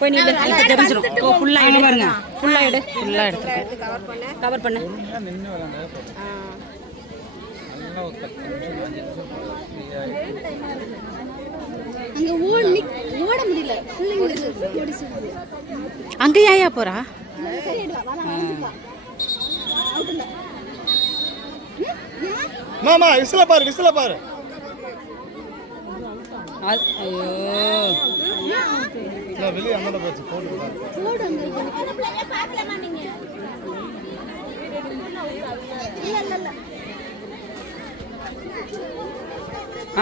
போய் நீ இப்போ தெரிஞ்சிடும். ஓ ஃபுல்லாக எடு பாருங்க, ஃபுல்லாக எடு, ஃபுல்லாக எடுத்து கவர் பண்ணு. அங்கே ஏயா போறா? மாமா விசில பாரு, விசில பாரு. ஐயோ வெளியே அண்ணா போச்சு.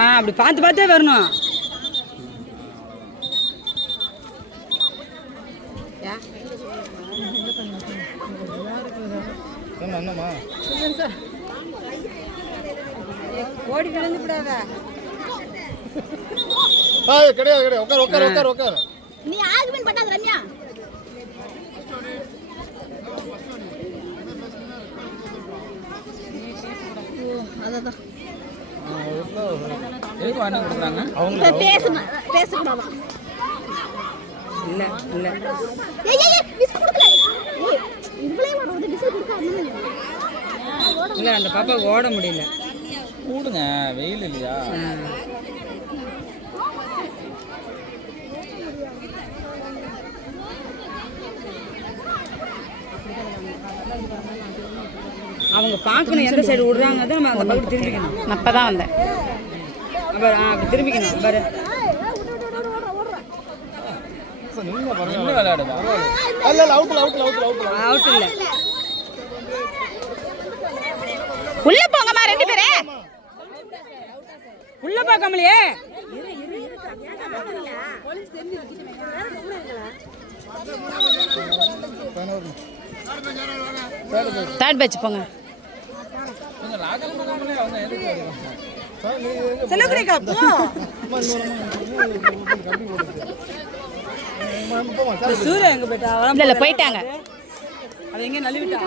அப்படி பார்த்து பார்த்தே வரணும். என்னம்மா ஓடி விழுந்து விடாத. கிடையாது கிடையாது, உட்கார் உட்கார் உட்கார் உட்கார். நீ ஆர்குமென்ட் பண்ணாத ரம்யா. அததான் எதுக்கு வாங்க கொடுக்குறாங்க அவங்க பேசக்கூடாதா? இல்லை இல்லை ஏய் ஏய் விஸ் கொடுக்கல. ஏய் இவ்வளே ஓடுது விஸ் கொடுக்காம இல்லை, அந்த பாப்பா ஓட முடியல. கூடுங்க, வெயில் இல்லையா? அவங்க பார்க்கணும் எந்த சைடு விடுறாங்க தான் நம்ம அந்த பக்கம் திரும்பிக்கணும். நான் அப்போ தான் வந்தேன். அப்புறம் அப்படி திரும்பிக்கணும் பாரு. அவுட் இல்லை. உள்ள போங்கம்மா ரெண்டு பேரே. உள்ள பார்க்காமலையே தேர்ட் பேட்ச் போங்க. சூரிய எங்க போயிட்டா? இல்ல போயிட்டாங்க. அது எங்க நழுவிட்டா?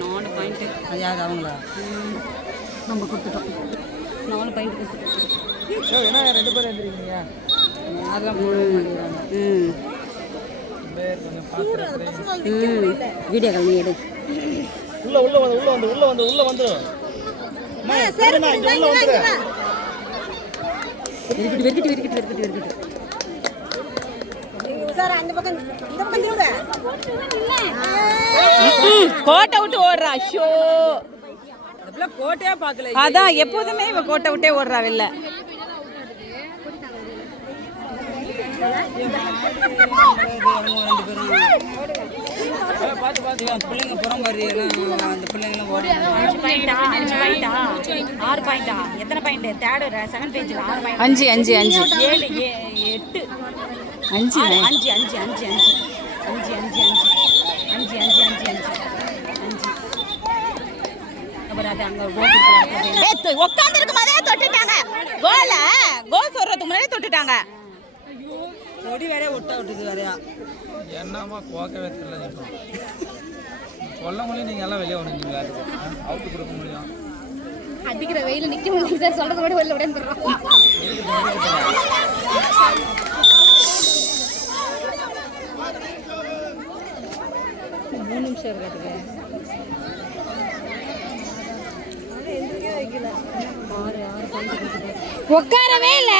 4 பாயிண்ட். அது யாரு அவங்களா? நம்ம கொடுத்துட்டோம். 4 பாயிண்ட் கொடுத்துட்டோம். என்ன 2 பேர் எழுந்திருக்கீங்க? அதெல்லாம் வீடியோ கால் நீ எடு. உள்ள உள்ள வந்து உள்ள வந்து உள்ள வந்து உள்ள வந்து சரிமா இங்க உள்ள வந்து வெறுக்கிட்டு சார் அந்த பக்கம் இந்த பக்கம் திரும்ப. கோட்டை விட்டு ஓடுறா. ஷோ கோட்டையா பார்க்கல. அதான் எப்போதுமே இவ கோட்டை விட்டே ஓடுறா வெளில. பார்த்து பார்த்து பிள்ளைங்க புறம் பாரு. அந்த பிள்ளைங்களாம் ஓடுறாங்க. 5 பாயிண்டா 6 பாயிண்டா? எத்தனை பாயிண்ட்? தேர்டு 7 பேஜ்ல 6 பாயிண்ட். 5 5 5 7 8 5 5 5 5 5 உட்கார்ந்து இருக்கும் போதே தொட்டுட்டாங்க. கோல் சொல்றதுக்கு முன்னாடி தொட்டுட்டாங்க. கொடி வேற ஒட்ட விட்டுது வேறையா. என்னமா போக்கவே தெரியல. கொல்லமொழி நீங்க எல்லாம் வெளியே வந்துங்க. அவுட் கொடுக்க முடியும். அடிக்கிற வெயில நிக்க முடியல சார். சொல்றது கூட வெளிய ஓடிறோம். 3 நிமிஷம் இருக்காதுங்க. உட்காரவே இல்ல.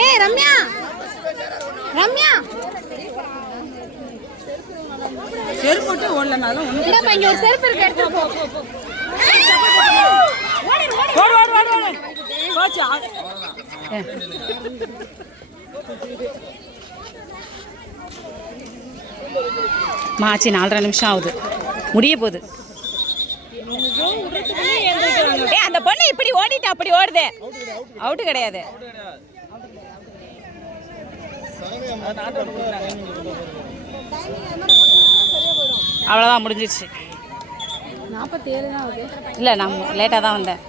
ஏய் ரம்யா ரம்யா செருப்பு போட்டு ஓடலனாலும் என்னப்பா இங்க ஒரு செருப்பு இருக்கு, எடுத்து போ. ஓடு ஓடு ஓடு ஓடு கோச்சு. மாச்சி 4.5 நிமிஷம் ஆகுது, முடிய போகுது. அந்த பொண்ணு இப்படி ஓடிட்டு அப்படி ஓடுது. அவுட்டு கிடையாது. அவ்வளோதான், முடிஞ்சிருச்சு. 47 தான் ஆகுது. இல்லை, நான் லேட்டாக தான் வந்தேன்.